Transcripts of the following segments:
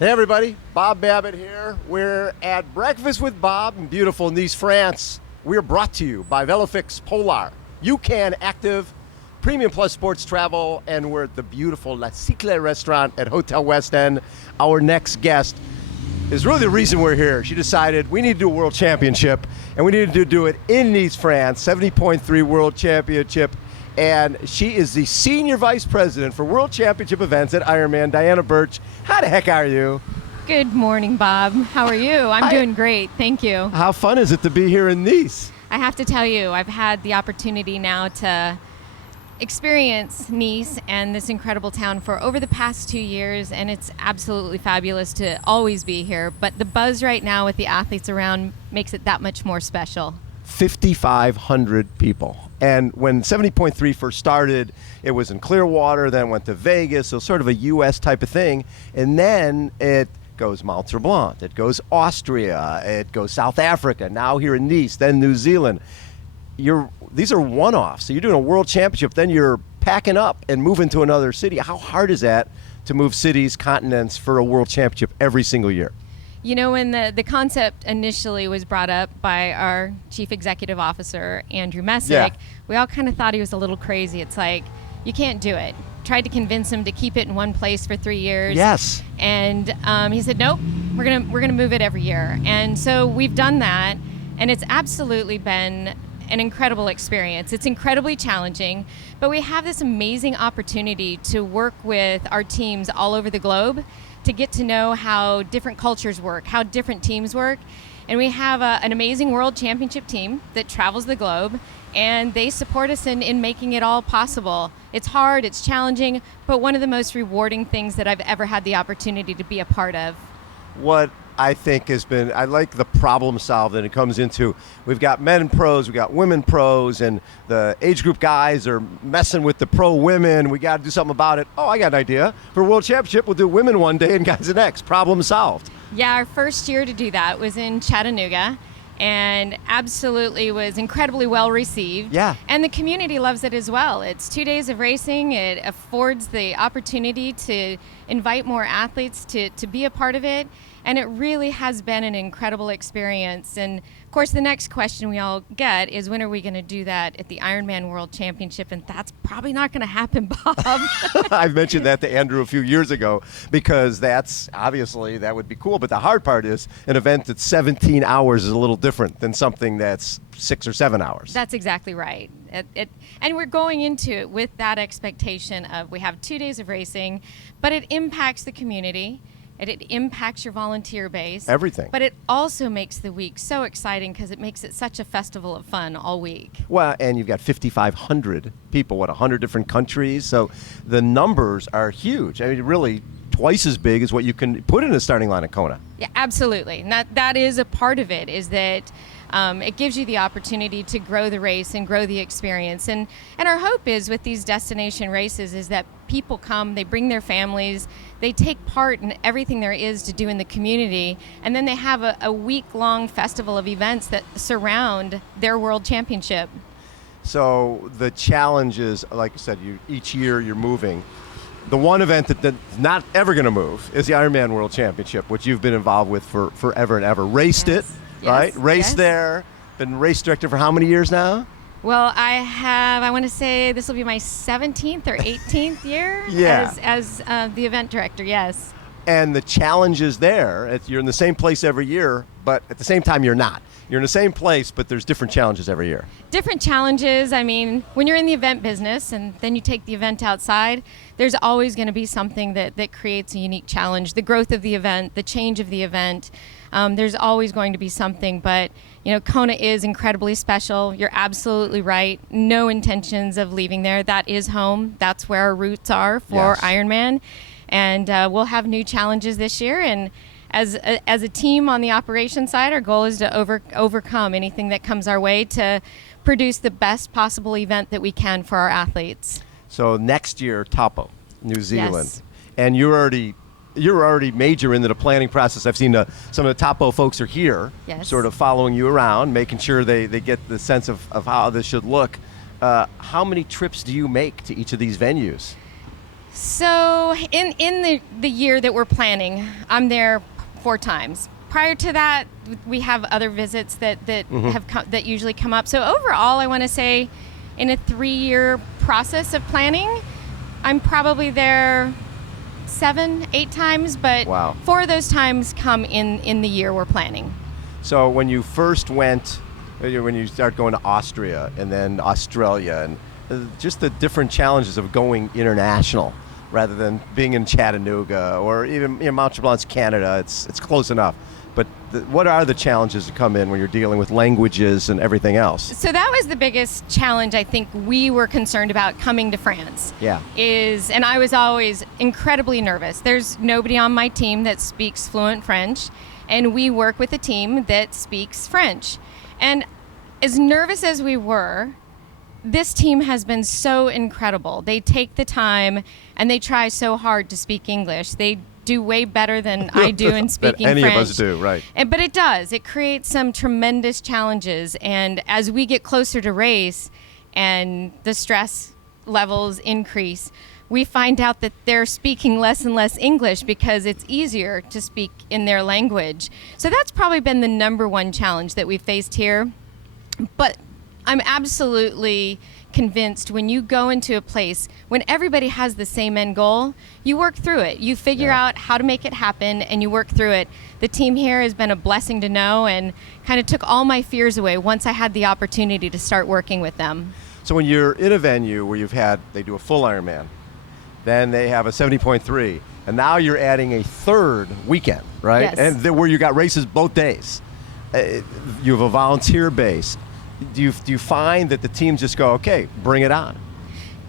Hey everybody, Bob Babbitt here. We're at Breakfast with Bob in beautiful Nice, France. We're brought to you by Velofix Polar, UCAN Active, Premium Plus Sports Travel, and we're at the beautiful La Siecle restaurant at Hotel West End. Our next guest is really the reason we're here. She decided we need to do a World Championship, and we needed to do it in Nice, France, 70.3 World Championship. And she is the Senior Vice President for World Championship events at Ironman, Diana Bertsch. How the heck are you? Good morning, Bob. How are you? I'm doing great. Thank you. How fun is it to be here in Nice? I have to tell you, I've had the opportunity now to experience Nice and this incredible town for over the past 2 years, and it's absolutely fabulous to always be here. But the buzz right now with the athletes around makes it that much more special. 5,500 people. And when 70.3 first started, it was in Clearwater, then went to Vegas, so sort of a U.S. type of thing. And then it goes Mont Tremblant, it goes Austria, it goes South Africa, now here in Nice, then New Zealand. These are one-offs. So you're doing a World Championship, then you're packing up and moving to another city. How hard is that to move cities, continents for a World Championship every single year? You know, when the concept initially was brought up by our Chief Executive Officer, Andrew Messick, we all kind of thought he was a little crazy. It's like, you can't do it. Tried to convince him to keep it in one place for 3 years. Yes. And he said, nope, we're gonna move it every year. And so we've done that, and it's absolutely been an incredible experience. It's incredibly challenging, but we have this amazing opportunity to work with our teams all over the globe to get to know how different cultures work, how different teams work. And we have an amazing World Championship team that travels the globe, and they support us in making it all possible. It's hard, it's challenging, but one of the most rewarding things that I've ever had the opportunity to be a part of. What I think has been, I like the problem solved that it comes into. We've got men pros, we've got women pros, and the age group guys are messing with the pro women. We got to do something about it. Oh, I got an idea. For World Championship, we'll do women one day and guys the next. Problem solved. Yeah, our first year to do that was in Chattanooga, and absolutely was incredibly well received. Yeah. And the community loves it as well. It's 2 days of racing. It affords the opportunity to invite more athletes to be a part of it. And it really has been an incredible experience. And of course, the next question we all get is, when are we going to do that at the Ironman World Championship? And that's probably not going to happen, Bob. I've mentioned that to Andrew a few years ago, because that's obviously, that would be cool. But the hard part is an event that's 17 hours is a little different than something that's 6 or 7 hours. That's exactly right. And we're going into it with that expectation of, we have 2 days of racing, but it impacts the community. It impacts your volunteer base. Everything. But it also makes the week so exciting because it makes it such a festival of fun all week. Well, and you've got 5,500 people, 100 different countries. So the numbers are huge. I mean, really twice as big as what you can put in a starting line at Kona. Yeah, absolutely. And that is a part of it, is that it gives you the opportunity to grow the race and grow the experience. And our hope is, with these destination races, is that people come, they bring their families, they take part in everything there is to do in the community, and then they have a week-long festival of events that surround their World Championship. So the challenges, like you said, each year you're moving. The one event that's not ever going to move is the Ironman World Championship, which you've been involved with for forever and ever. Raced it, right? Raced there. Been race director for how many years now? Well, I want to say this will be my 17th or 18th year as the event director, yes. And the challenges there, you're in the same place every year, but at the same time you're not. You're in the same place, but there's different challenges every year. Different challenges. I mean, when you're in the event business and then you take the event outside, there's always going to be something that creates a unique challenge. The growth of the event, the change of the event, there's always going to be something. But, you know, Kona is incredibly special. You're absolutely right. No intentions of leaving there. That is home. That's where our roots are for Ironman. And we'll have new challenges this year. And as a team on the operations side, our goal is to overcome anything that comes our way to produce the best possible event that we can for our athletes. So next year, Taupo, New Zealand. Yes. And you're already major into the planning process. I've seen some of the Taupo folks are here, sort of following you around, making sure they get the sense of how this should look. How many trips do you make to each of these venues? So in the year that we're planning, I'm there 4 times. Prior to that, we have other visits that that usually come up. So overall, I want to say in a 3-year process of planning, I'm probably there 7, 8 times, but Wow. 4 of those times come in the year we're planning. So when you first went, when you start going to Austria and then Australia, and just the different challenges of going international rather than being in Chattanooga or even Mount Tremblant, Canada, it's close enough. But what are the challenges that come in when you're dealing with languages and everything else? So that was the biggest challenge I think we were concerned about coming to France. Yeah. And I was always incredibly nervous. There's nobody on my team that speaks fluent French, and we work with a team that speaks French. And as nervous as we were, this team has been so incredible. They take the time and they try so hard to speak English. They do way better than I do in speaking French. Any French. of us do, right. But it does. It creates some tremendous challenges. And as we get closer to race and the stress levels increase, we find out that they're speaking less and less English because it's easier to speak in their language. So that's probably been the number one challenge that we faced here. But I'm absolutely convinced when you go into a place, when everybody has the same end goal, you work through it. You figure out how to make it happen and you work through it. The team here has been a blessing to know and kind of took all my fears away once I had the opportunity to start working with them. So when you're in a venue where they do a full Ironman, then they have a 70.3, and now you're adding a third weekend, right? Yes. And where you got races both days. You have a volunteer base. Do you find that the teams just go, okay, bring it on?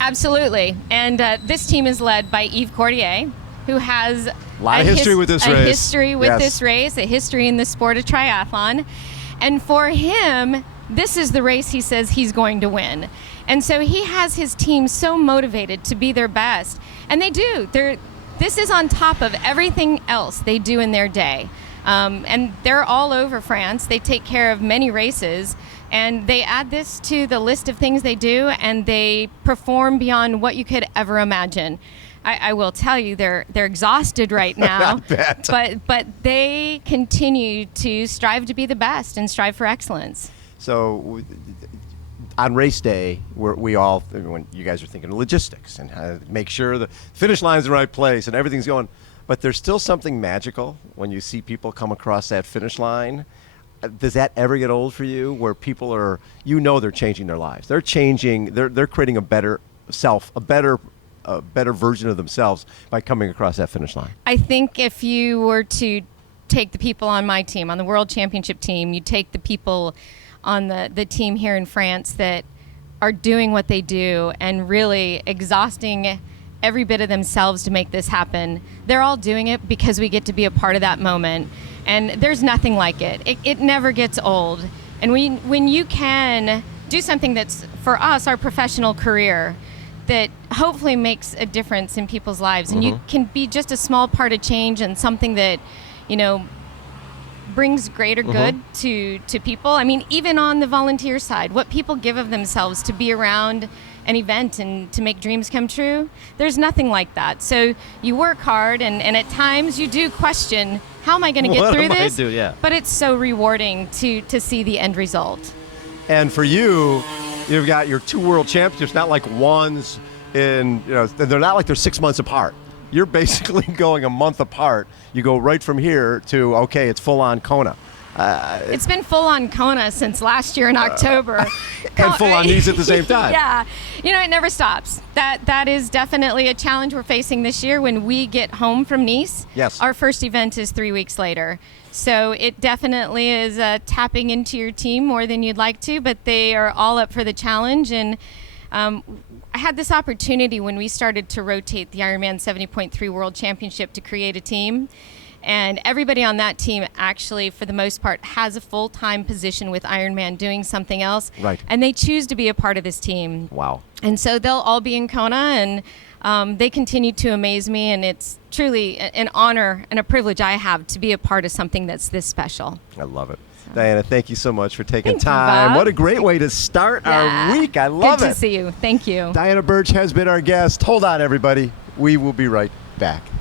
Absolutely. And this team is led by Yves Cordier, who has a lot of history with this race. A history with Yes. this race, a history in the sport of triathlon. And for him, this is the race he says he's going to win. And so he has his team so motivated to be their best. And they do. This is on top of everything else they do in their day. And they're all over France. They take care of many races. And they add this to the list of things they do, and they perform beyond what you could ever imagine. I will tell you, they're exhausted right now, but they continue to strive to be the best and strive for excellence. So on race day, when you guys are thinking of logistics and how to make sure the finish line's in the right place and everything's going, but there's still something magical when you see people come across that finish line. Does that ever get old for you, where people are, they're changing their lives? They're changing, they're creating a better self, a better version of themselves by coming across that finish line. I think if you were to take the people on my team, on the World Championship team, you take the people on the team here in France that are doing what they do and really exhausting every bit of themselves to make this happen. They're all doing it because we get to be a part of that moment. And there's nothing like it. It never gets old. And when you can do something that's, for us, our professional career, that hopefully makes a difference in people's lives, and you can be just a small part of change and something that, brings greater good to people. I mean, even on the volunteer side, what people give of themselves to be around an event and to make dreams come true, there's nothing like that. So you work hard, and at times you do question, how am I going to get through this? But it's so rewarding to see the end result. And for you, you've got your 2 world championships, not like ones they're not like they're 6 months apart. You're basically going a month apart. You go right from here to, okay, it's full on Kona. It's been full on Kona since last year in October. And full on these at the same time. Yeah. It never stops. That is definitely a challenge we're facing this year when we get home from Nice. Yes. Our first event is 3 weeks later. So it definitely is tapping into your team more than you'd like to, but they are all up for the challenge. And I had this opportunity when we started to rotate the Ironman 70.3 World Championship to create a team. And everybody on that team actually, for the most part, has a full-time position with Ironman doing something else. Right. And they choose to be a part of this team. Wow. And so they'll all be in Kona, and they continue to amaze me. And it's truly an honor and a privilege I have to be a part of something that's this special. I love it. Diana, thank you so much for taking Thank you, time. Bob. What a great way to start our week. I love it. Good to see you. Thank you. Diana Bertsch has been our guest. Hold on, everybody. We will be right back.